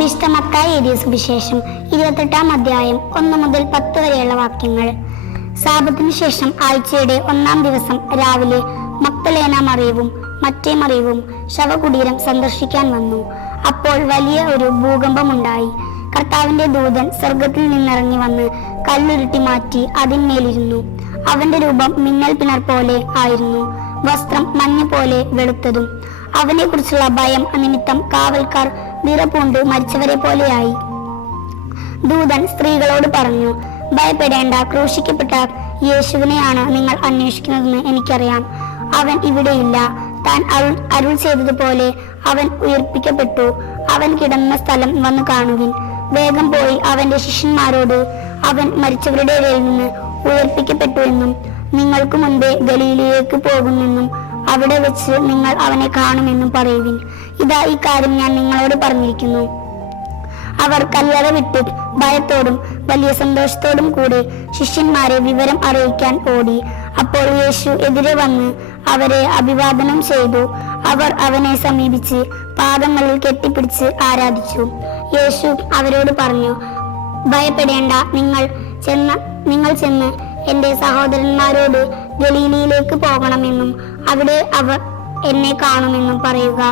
വിശുദ്ധ മത്തായി എഴുതിയ സുവിശേഷം 28-ാം അധ്യായം 1 മുതൽ 10 വരെയുള്ള വാക്യങ്ങൾ. സാബത്തിന് ശേഷം ആഴ്ചയുടെ 1-ാം ദിവസം രാവിലെ മഗ്ദലേന മറിയവും മറ്റേ മറിയവും ശവകുടീരം സന്ദർശിക്കാൻ വന്നു. അപ്പോൾ വലിയ ഒരു ഭൂകമ്പമുണ്ടായി. കർത്താവിന്റെ ദൂതൻ സ്വർഗത്തിൽ നിന്നിറങ്ങി വന്ന് കല്ലുരുട്ടി മാറ്റി അതിന്മേലിരുന്നു. അവന്റെ രൂപം മിന്നൽ പിണർ പോലെ ആയിരുന്നു, വസ്ത്രം മഞ്ഞ പോലെ വെളുത്തതും. അവനെ കുറിച്ചുള്ള ഭയം നിമിത്തം കാവൽക്കാർ വിറപൂണ്ട് മരിച്ചവരെ പോലെയായി. ദൂതൻ സ്ത്രീകളോട് പറഞ്ഞു, ഭയപ്പെടേണ്ട, ക്രൂശിക്കപ്പെട്ട യേശുവിനെയാണ് നിങ്ങൾ അന്വേഷിക്കുന്നതെന്ന് എനിക്കറിയാം. അവൻ ഇവിടെയില്ല. താൻ അരുൾ ചെയ്തതുപോലെ അവൻ ഉയർപ്പിക്കപ്പെട്ടു. അവൻ കിടന്ന സ്ഥലം വന്നു കാണുവിൻ. വേഗം പോയി അവന്റെ ശിഷ്യന്മാരോട് അവൻ മരിച്ചവരുടെ ഇടയിൽ നിന്ന് ഉയർപ്പിക്കപ്പെട്ടു എന്നും നിങ്ങൾക്ക് മുൻപേ ഗലീലയിലേക്ക് പോകുമെന്നും അവിടെ വെച്ച് നിങ്ങൾ അവനെ കാണുമെന്നും പറയുവിൻ. ഇതാ, ഈ കാര്യം ഞാൻ നിങ്ങളോട് പറഞ്ഞിരിക്കുന്നു. അവർ കല്ലറ വിട്ട് ഭയത്തോടും വലിയ സന്തോഷത്തോടും കൂടെ ശിഷ്യന്മാരെ വിവരം അറിയിക്കാൻ ഓടി. അപ്പോൾ യേശു എതിരെ വന്ന് അവരെ അഭിവാദനം ചെയ്തു. അവർ അവനെ സമീപിച്ച് പാദങ്ങളിൽ കെട്ടിപ്പിടിച്ച് ആരാധിച്ചു. യേശു അവരോട് പറഞ്ഞു, ഭയപ്പെടേണ്ട, നിങ്ങൾ ചെന്ന് എന്റെ സഹോദരന്മാരോട് ഗലീലയിലേക്ക് പോകണമെന്നും അവിടെ അവർ എന്നെ കാണുമെന്നും പറയുക.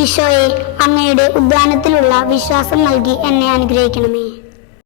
ഈശോയെ, അങ്ങയുടെ ഉദ്ധാനത്തിലുള്ള വിശ്വാസം നൽകി എന്നെ അനുഗ്രഹിക്കണമേ.